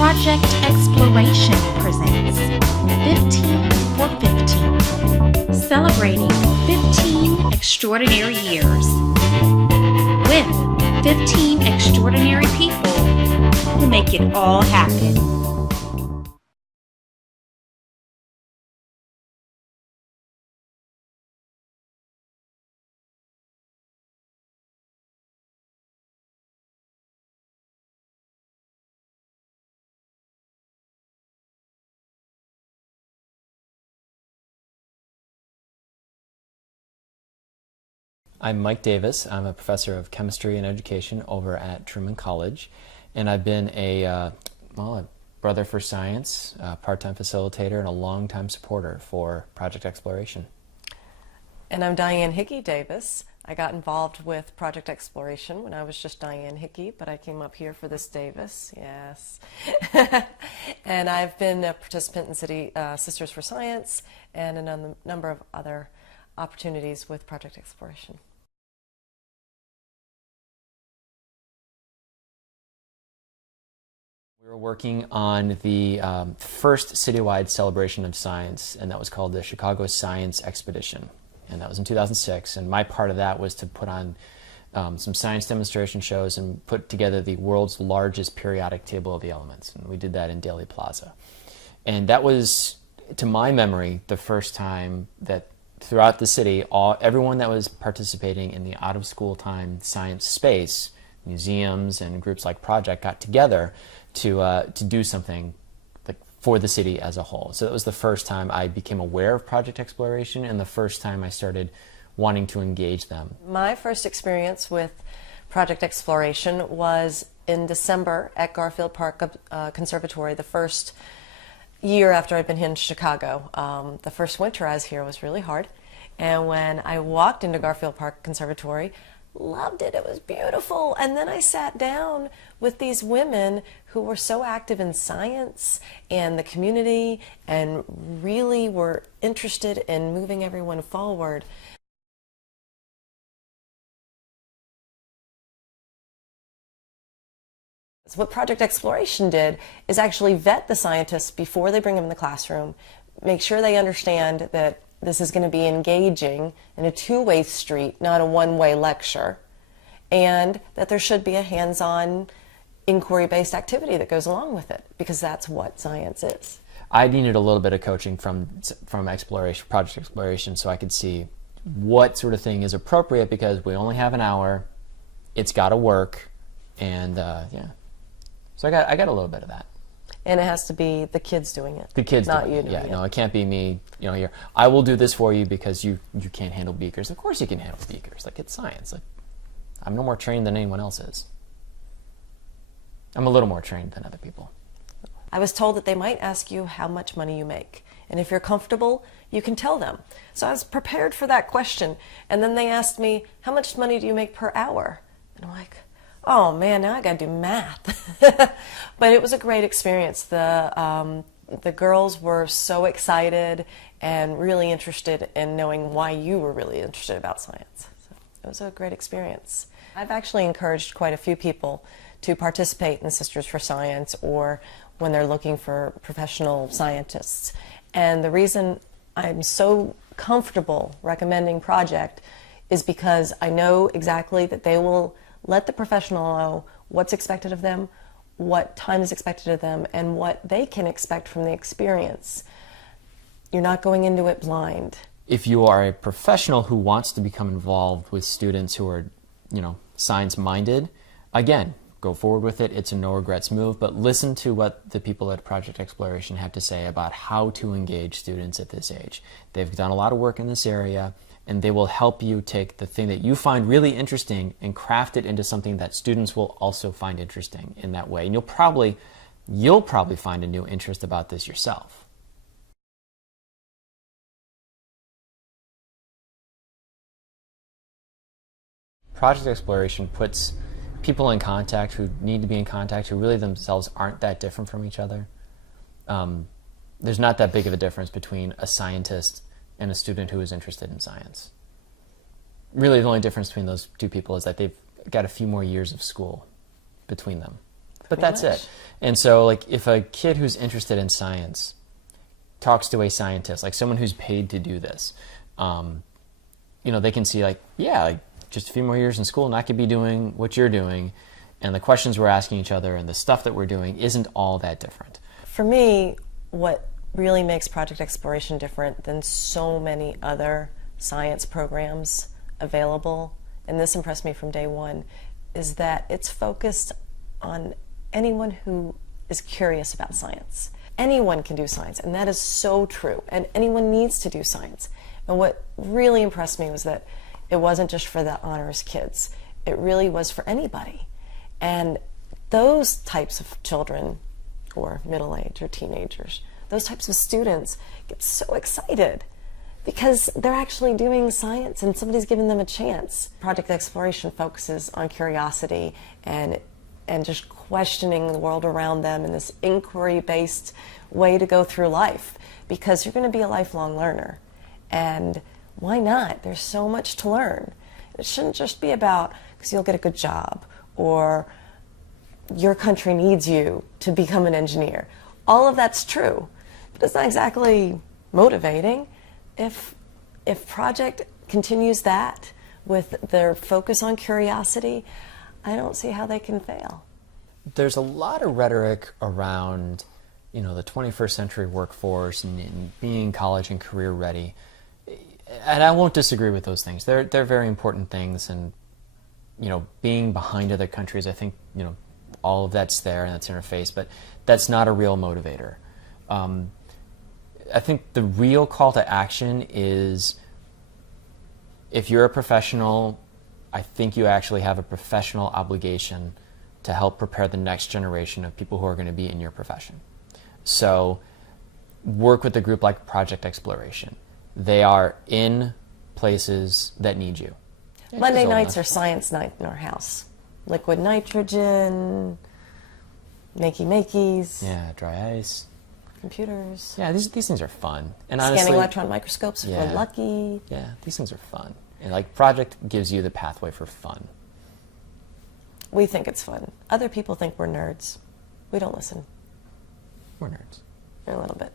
Project Exploration presents 15 for 15, celebrating 15 extraordinary years with 15 extraordinary people who make it all happen. I'm Mike Davis. I'm a professor of chemistry and education over at Truman College, and I've been a brother for science, a part-time facilitator, and a long-time supporter for Project Exploration. And I'm Diane Hickey-Davis. I got involved with Project Exploration when I was just Diane Hickey, but I came up here for this Davis, yes. And I've been a participant in City Sisters for Science and a number of other opportunities with Project Exploration. We were working on the first citywide celebration of science, and that was called the Chicago Science Expedition. And that was in 2006, and my part of that was to put on some science demonstration shows and put together the world's largest periodic table of the elements. And we did that in Daley Plaza. And that was, to my memory, the first time that throughout the city, everyone that was participating in the out-of-school time science space, museums and groups like Project, got together to do something for the city as a whole. So it was the first time I became aware of Project Exploration and the first time I started wanting to engage them. My first experience with Project Exploration was in December at Garfield Park Conservatory, the first year after I'd been here in Chicago. The first winter I was here was really hard, and when I walked into Garfield Park Conservatory, loved it. It was beautiful. And then I sat down with these women who were so active in science and the community and really were interested in moving everyone forward. So what Project Exploration did is actually vet the scientists before they bring them in the classroom, make sure they understand that this is going to be engaging in a two-way street, not a one-way lecture, and that there should be a hands-on inquiry-based activity that goes along with it, because that's what science is. I needed a little bit of coaching from Project Exploration, so I could see what sort of thing is appropriate, because we only have an hour, it's got to work, and yeah. So I got a little bit of that. And it has to be the kids doing it. The kids not doing you it. doing Yeah, it. no, it can't be me, here. I will do this for you because you can't handle beakers. Of course you can handle beakers. Like, it's science. Like, I'm no more trained than anyone else is. I'm a little more trained than other people. I was told that they might ask you how much money you make. And if you're comfortable, you can tell them. So I was prepared for that question. And then they asked me, how much money do you make per hour? And I'm like, oh man, now I got to do math. But it was a great experience. The girls were so excited and really interested in knowing why you were really interested about science. So it was a great experience. I've actually encouraged quite a few people to participate in Sisters for Science or when they're looking for professional scientists. And the reason I'm so comfortable recommending Project is because I know exactly that they will let the professional know what's expected of them, what time is expected of them, and what they can expect from the experience. You're not going into it blind. If you are a professional who wants to become involved with students who are, science-minded, again, go forward with it. It's a no-regrets move, but listen to what the people at Project Exploration have to say about how to engage students at this age. They've done a lot of work in this area, and they will help you take the thing that you find really interesting and craft it into something that students will also find interesting in that way. And you'll probably find a new interest about this yourself. Project Exploration puts people in contact who need to be in contact, who really themselves aren't that different from each other. There's not that big of a difference between a scientist and a student who is interested in science. Really, the only difference between those two people is that they've got a few more years of school between them. But Pretty that's much. it. And so, like, if a kid who's interested in science talks to a scientist, like someone who's paid to do this, you know, they can see, like, yeah, like, just a few more years in school and I could be doing what you're doing, and the questions we're asking each other and the stuff that we're doing isn't all that different. For me, what really makes Project Exploration different than so many other science programs available, and this impressed me from day one, is that it's focused on anyone who is curious about science. Anyone can do science, and that is so true, and anyone needs to do science. And what really impressed me was that it wasn't just for the honors kids. It really was for anybody. And those types of children, or middle age or teenagers, those types of students get so excited because they're actually doing science and somebody's giving them a chance. Project Exploration focuses on curiosity and just questioning the world around them in this inquiry-based way to go through life, because you're going to be a lifelong learner. And why not? There's so much to learn. It shouldn't just be about because you'll get a good job or your country needs you to become an engineer. All of that's true, but it's not exactly motivating. If Project continues that with their focus on curiosity, I don't see how they can fail. There's a lot of rhetoric around, you know, the 21st century workforce and being college and career ready. And I won't disagree with those things. They're very important things, and, you know, being behind other countries, I think, you know, all of that's there and that's interface, but that's not a real motivator. I think the real call to action is, if you're a professional, I think you actually have a professional obligation to help prepare the next generation of people who are going to be in your profession. So work with a group like Project Exploration. They are in places that need you. Monday nights are science night in our house. Liquid nitrogen, makey-makeys, Yeah, dry ice. computers, Yeah, these things are fun. And scanning honestly, electron microscopes if Yeah. we're lucky. yeah, these things are fun. And like Project gives you the pathway for fun. We think it's fun. Other people think we're nerds. We don't listen. We're nerds. A little bit.